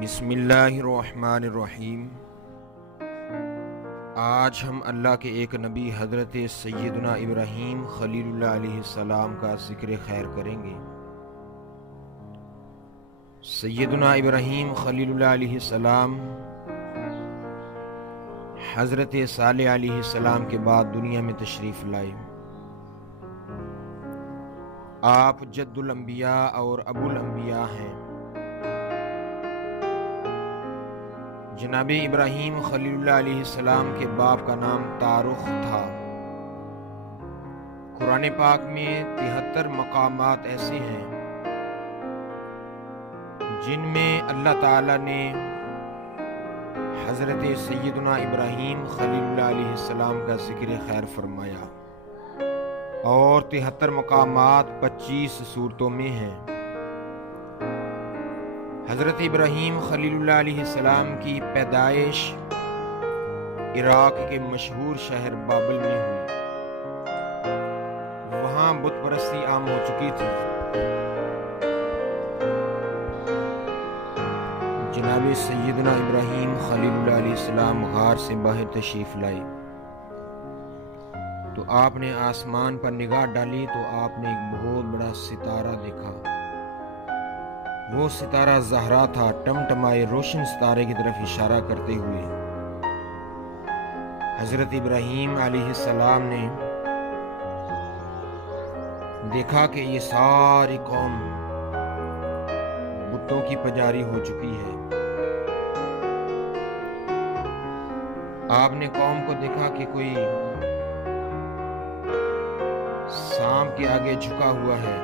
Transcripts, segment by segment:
بسم اللہ الرحمن الرحیم۔ آج ہم اللہ کے ایک نبی حضرت سیدنا ابراہیم خلیل اللہ علیہ السلام کا ذکر خیر کریں گے۔ سیدنا ابراہیم خلیل اللہ علیہ السلام حضرت صالح علیہ السلام کے بعد دنیا میں تشریف لائے۔ آپ جد الانبیاء اور ابو الانبیاء ہیں۔ جناب ابراہیم خلیل اللہ علیہ السلام کے باپ کا نام تارخ تھا۔ قرآن پاک میں 73 مقامات ایسے ہیں جن میں اللہ تعالیٰ نے حضرت سیدنا ابراہیم خلیل اللہ علیہ السلام کا ذکر خیر فرمایا، اور 73 مقامات 25 صورتوں میں ہیں۔ حضرت ابراہیم خلیل اللہ علیہ السلام کی پیدائش عراق کے مشہور شہر بابل میں ہوئی۔ وہاں بت پرستی عام ہو چکی تھی۔ جناب سیدنا ابراہیم خلیل اللہ علیہ السلام غار سے باہر تشریف لائے تو آپ نے آسمان پر نگاہ ڈالی تو آپ نے ایک بہت بڑا ستارہ دیکھا۔ وہ ستارہ زہرا تھا، ٹمٹمائے روشن ستارے کی طرف اشارہ کرتے ہوئے۔ حضرت ابراہیم علیہ السلام نے دیکھا کہ یہ ساری قوم بتوں کی پجاری ہو چکی ہے۔ آپ نے قوم کو دیکھا کہ کوئی سانپ کے آگے جھکا ہوا ہے،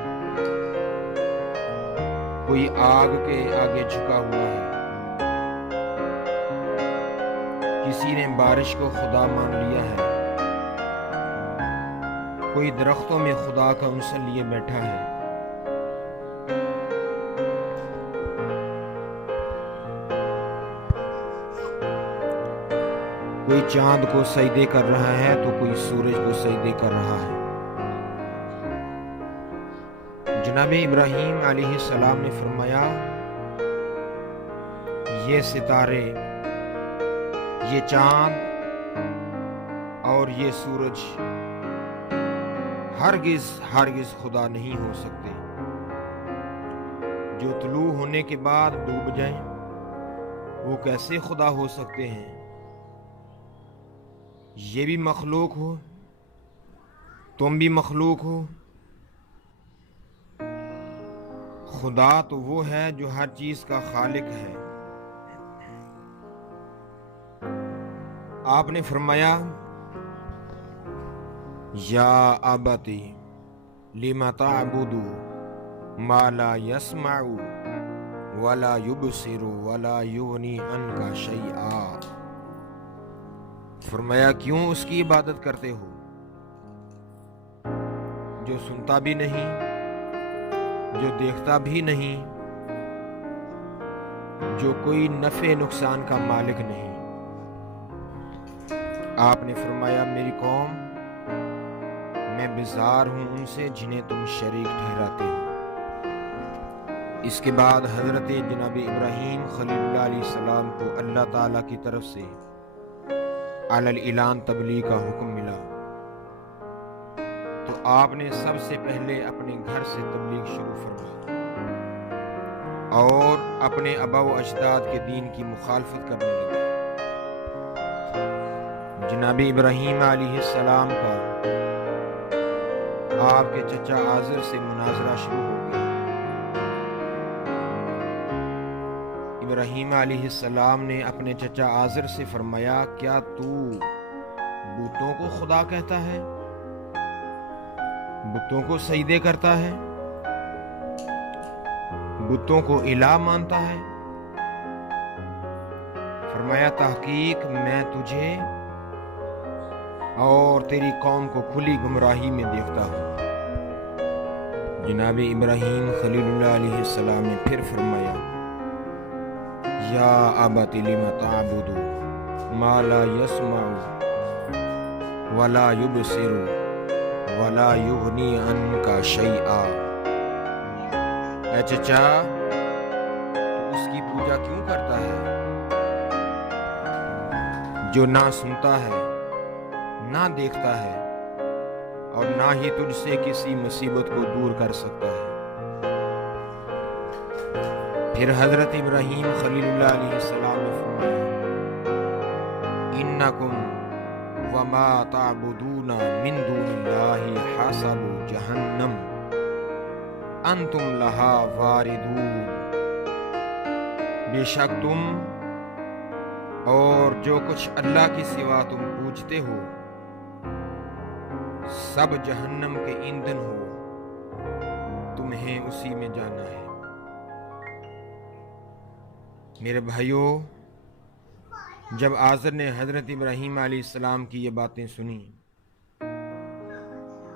کوئی آگ کے آگے جھکا ہوا ہے، کسی نے بارش کو خدا مان لیا ہے، کوئی درختوں میں خدا کا عنصر لیے بیٹھا ہے۔ کوئی چاند کو سجدے کر رہا ہے تو کوئی سورج کو سجدے کر رہا ہے۔ جناب ابراہیم علیہ السلام نے فرمایا، یہ ستارے، یہ چاند اور یہ سورج ہرگز خدا نہیں ہو سکتے۔ جو طلوع ہونے کے بعد ڈوب جائیں وہ کیسے خدا ہو سکتے ہیں؟ یہ بھی مخلوق ہو، تم بھی مخلوق ہو۔ خدا تو وہ ہے جو ہر چیز کا خالق ہے۔ آپ نے فرمایا، یا ابتی لم تعبد ما لا يسمع ولا يبصر ولا يغني عنك شيئا۔ فرمایا، کیوں اس کی عبادت کرتے ہو جو سنتا بھی نہیں، جو دیکھتا بھی نہیں، جو کوئی نفع نقصان کا مالک نہیں۔ آپ نے فرمایا، میری قوم، میں بیزار ہوں ان سے جنہیں تم شریک ٹھہراتے ہو۔ اس کے بعد حضرت جناب ابراہیم خلیل اللہ علیہ السلام کو اللہ تعالیٰ کی طرف سے علی الاعلان تبلیغ کا حکم ملا، تو آپ نے سب سے پہلے اپنے گھر سے تبلیغ شروع فرمائی اور اپنے آباء و اجداد کے دین کی مخالفت کرنے لگے۔ جناب ابراہیم علیہ السلام کا آپ کے چچا آزر سے مناظرہ شروع ہو گیا۔ ابراہیم علیہ السلام نے اپنے چچا آزر سے فرمایا، کیا تو بتوں کو خدا کہتا ہے، بتوں کو سجدے کرتا ہے، بتوں کو الہ مانتا ہے؟ فرمایا، تحقیق میں تجھے اور تیری قوم کو کھلی گمراہی میں دیکھتا ہوں۔ جناب ابراہیم خلیل اللہ علیہ السلام نے پھر فرمایا، یا ابت لم تعبد ما لا يسمع ولا يبصر ولا يغني عنك شيئا۔ اے چچا، تو اس کی پوجا ایسا کیوں کرتا ہے جو نہ سنتا ہے نہ دیکھتا ہے اور نہ ہی تجھ سے کسی مصیبت کو دور کر سکتا ہے؟ پھر حضرت ابراہیم خلیل اللہ علیہ السلام نے فرمایا انکم وما تعبدون من دون اللہ حسب جہنم انتم لہا واردون، بے شک تم اور جو کچھ اللہ کے سوا تم پوجتے ہو سب جہنم کے ایندھن ہو، تمہیں اسی میں جانا ہے۔ میرے بھائیوں، جب آزر نے حضرت ابراہیم علیہ السلام کی یہ باتیں سنی،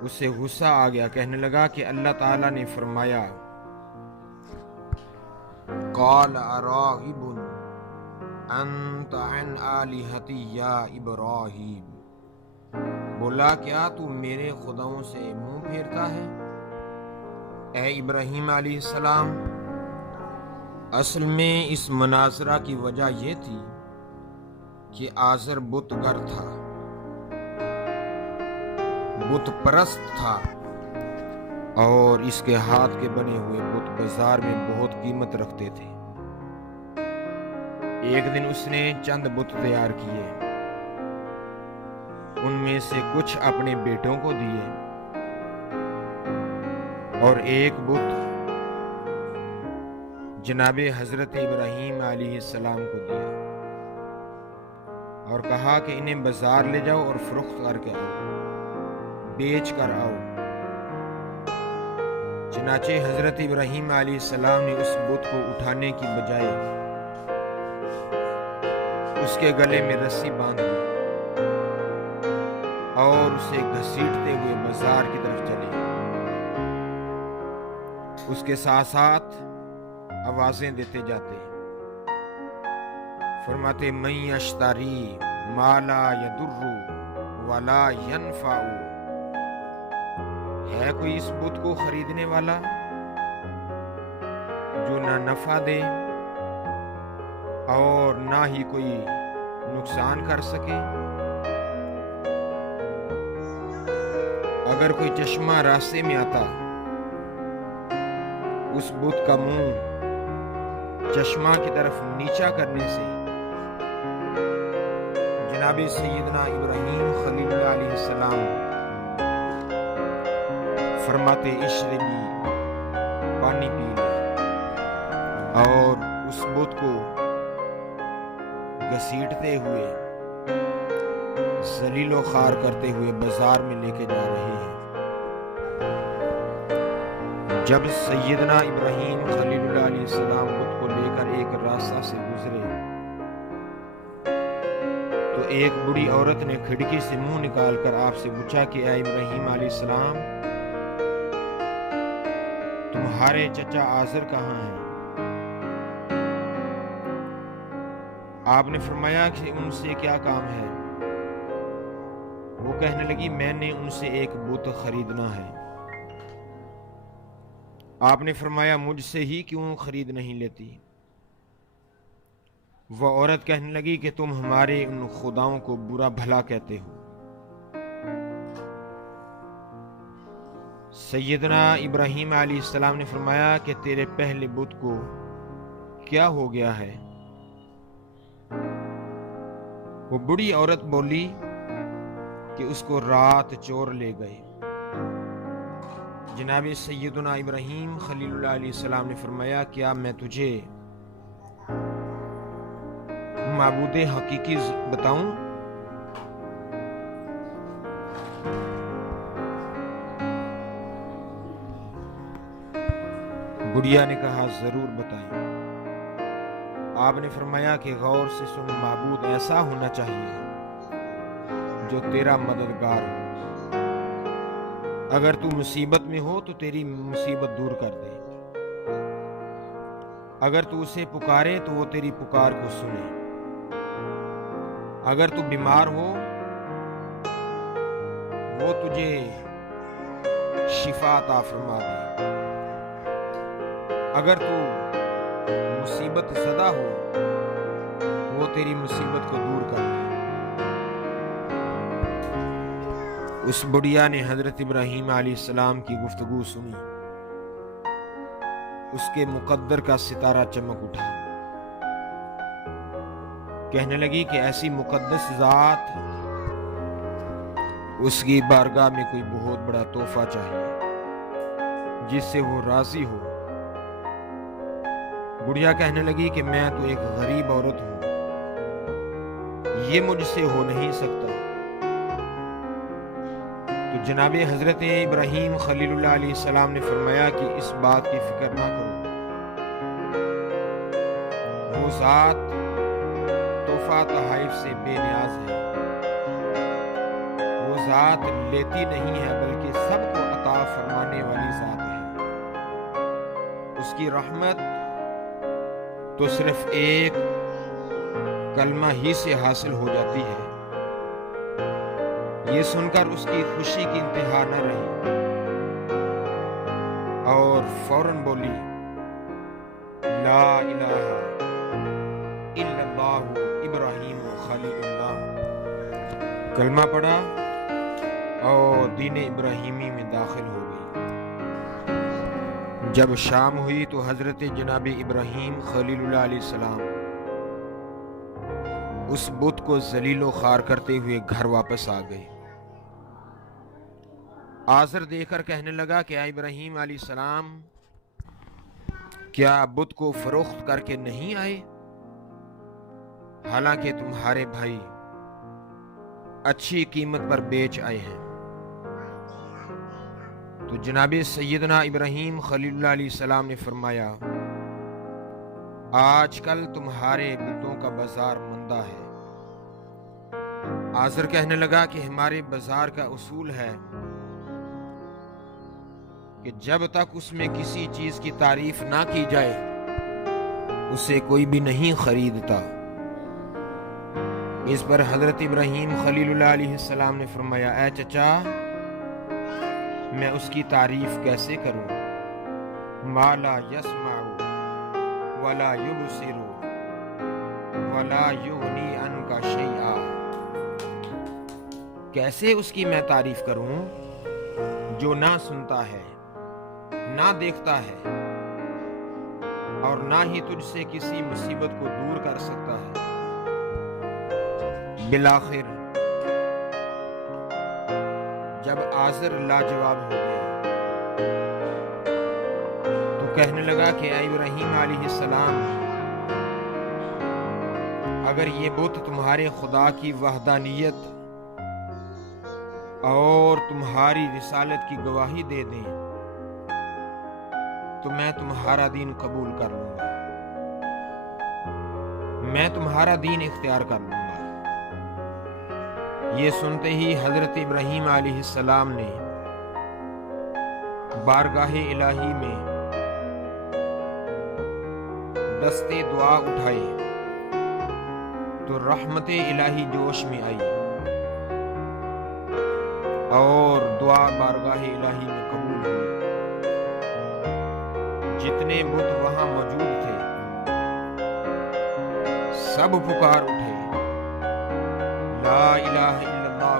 اس سے غصہ آ گیا، کہنے لگا کہ اللہ تعالیٰ نے فرمایا قال اراغب انت عن آلہتی یا ابراہیم، بولا کیا تو میرے خداؤں سے منہ پھیرتا ہے اے ابراہیم علیہ السلام؟ اصل میں اس مناظرہ کی وجہ یہ تھی کہ آزر بت گر تھا، بت پرست تھا، اور اس کے ہاتھ کے بنے ہوئے بت بازار میں بہت قیمت رکھتے تھے۔ ایک دن اس نے چند بت تیار کیے، ان میں سے کچھ اپنے بیٹوں کو دیے اور ایک بت جناب حضرت ابراہیم علیہ السلام کو دیا اور کہا کہ انہیں بازار لے جاؤ اور فروخت کر کے آؤ، بیچ کر آؤ۔ چنانچہ حضرت ابراہیم علیہ السلام نے اس بت کو اٹھانے کی بجائے اس کے گلے میں رسی باندھ لی اور اسے گھسیٹتے ہوئے بازار کی طرف چلے۔ اس کے ساتھ ساتھ آوازیں دیتے جاتے، فرماتے من یشتری ما لا یضر ولا ینفع، ہے کوئی اس بت کو خریدنے والا جو نہ نفع دے اور نہ ہی کوئی نقصان کر سکے؟ اگر کوئی چشمہ راستے میں آتا، اس بت کا منہ چشمہ کی طرف نیچا کرنے سے جناب سیدنا ابراہیم خلیل اللہ علیہ السلام فرماتے اشربی، پانی پی لے، اور اس بت کو گھسیٹتے ہوئے ذلیل و خوار کرتے ہوئے بازار میں لے کے جا رہے ہیں۔ جب سیدنا ابراہیم خلیل اللہ علیہ السلام بت کو لے کر ایک راستہ سے گزرے تو ایک بڑی عورت نے کھڑکی سے منہ نکال کر آپ سے پوچھا کہ اے ابراہیم علیہ السلام، تمہارے چچا آزر کہاں ہیں؟ آپ نے فرمایا کہ ان سے کیا کام ہے؟ وہ کہنے لگی میں نے ان سے ایک بت خریدنا ہے۔ آپ نے فرمایا مجھ سے ہی کیوں خرید نہیں لیتی؟ وہ عورت کہنے لگی کہ تم ہمارے ان خداؤں کو برا بھلا کہتے ہو۔ سیدنا ابراہیم علیہ السلام نے فرمایا کہ تیرے پہلے بت کو کیا ہو گیا ہے؟ وہ بڑی عورت بولی کہ اس کو رات چور لے گئے۔ جناب سیدنا ابراہیم خلیل اللہ علیہ السلام نے فرمایا کیا میں تجھے معبود حقیقی بتاؤں؟ بڑھیا نے کہا ضرور بتائیں۔ آپ نے فرمایا کہ غور سے سن، معبود ایسا ہونا چاہیے جو تیرا مددگار ہو، اگر تو مصیبت میں ہو تو تیری مصیبت دور کر دے، اگر تو اسے پکارے تو وہ تیری پکار کو سنے، اگر تو بیمار ہو وہ تجھے شفا عطا فرما دے، اگر تو مصیبت زدہ ہو وہ تیری مصیبت کو دور کر دے۔ اس بڑھیا نے حضرت ابراہیم علیہ السلام کی گفتگو سنی، اس کے مقدر کا ستارہ چمک اٹھا، کہنے لگی کہ ایسی مقدس ذات، اس کی بارگاہ میں کوئی بہت بڑا تحفہ چاہیے جس سے وہ راضی ہو۔ بڑھیا کہنے لگی کہ میں تو ایک غریب عورت ہوں، یہ مجھ سے ہو نہیں سکتا۔ تو جناب حضرت ابراہیم خلیل اللہ علیہ السلام نے فرمایا کہ اس بات کی فکر نہ کرو، وہ ذات تحفہ تحائف سے بے نیاز ہے، وہ ذات لیتی نہیں ہے بلکہ سب کو عطا فرمانے والی ذات ہے۔ اس کی رحمت تو صرف ایک کلمہ ہی سے حاصل ہو جاتی ہے۔ یہ سن کر اس کی خوشی کی انتہا نہ رہی اور فوراً بولی، لا الہ الا اللہ ابراہیم خلیل اللہ، کلمہ پڑھا اور دین ابراہیمی میں داخل ہو گئی۔ جب شام ہوئی تو حضرت جناب ابراہیم خلیل اللہ علیہ السلام اس بت کو ذلیل و خوار کرتے ہوئے گھر واپس آ گئے۔ آزر دیکھ کر کہنے لگا کہ اے ابراہیم علیہ السلام، کیا بت کو فروخت کر کے نہیں آئے؟ حالانکہ تمہارے بھائی اچھی قیمت پر بیچ آئے ہیں۔ تو جناب سیدنا ابراہیم خلیل اللہ علیہ السلام نے فرمایا، آج کل تمہارے بتوں کا بازار مندہ ہے۔ آزر کہنے لگا کہ ہمارے بازار کا اصول ہے کہ جب تک اس میں کسی چیز کی تعریف نہ کی جائے اسے کوئی بھی نہیں خریدتا۔ اس پر حضرت ابراہیم خلیل اللہ علیہ السلام نے فرمایا، اے چچا، میں اس کی تعریف کیسے کروں؟ ما لا یسمع ولا یبصر ولا یغنی عنک شیئا، کیسے اس کی میں تعریف کروں جو نہ سنتا ہے، نہ دیکھتا ہے اور نہ ہی تجھ سے کسی مصیبت کو دور کر سکتا ہے۔ بالآخر جب آزر لاجواب ہو گیا تو کہنے لگا کہ اے ابراہیم علیہ السلام، اگر یہ بت تمہارے خدا کی وحدانیت اور تمہاری رسالت کی گواہی دے دیں تو میں تمہارا دین قبول کر لوں گا، میں تمہارا دین اختیار کر لوں گا۔ یہ سنتے ہی حضرت ابراہیم علیہ السلام نے بارگاہ الہی میں دستے دعا اٹھائے تو رحمت الہی جوش میں آئی اور دعا بارگاہ الہی میں قبول ہوئی۔ جتنے بت وہاں موجود تھے سب پکار اٹھے، لا الہ الا اللہ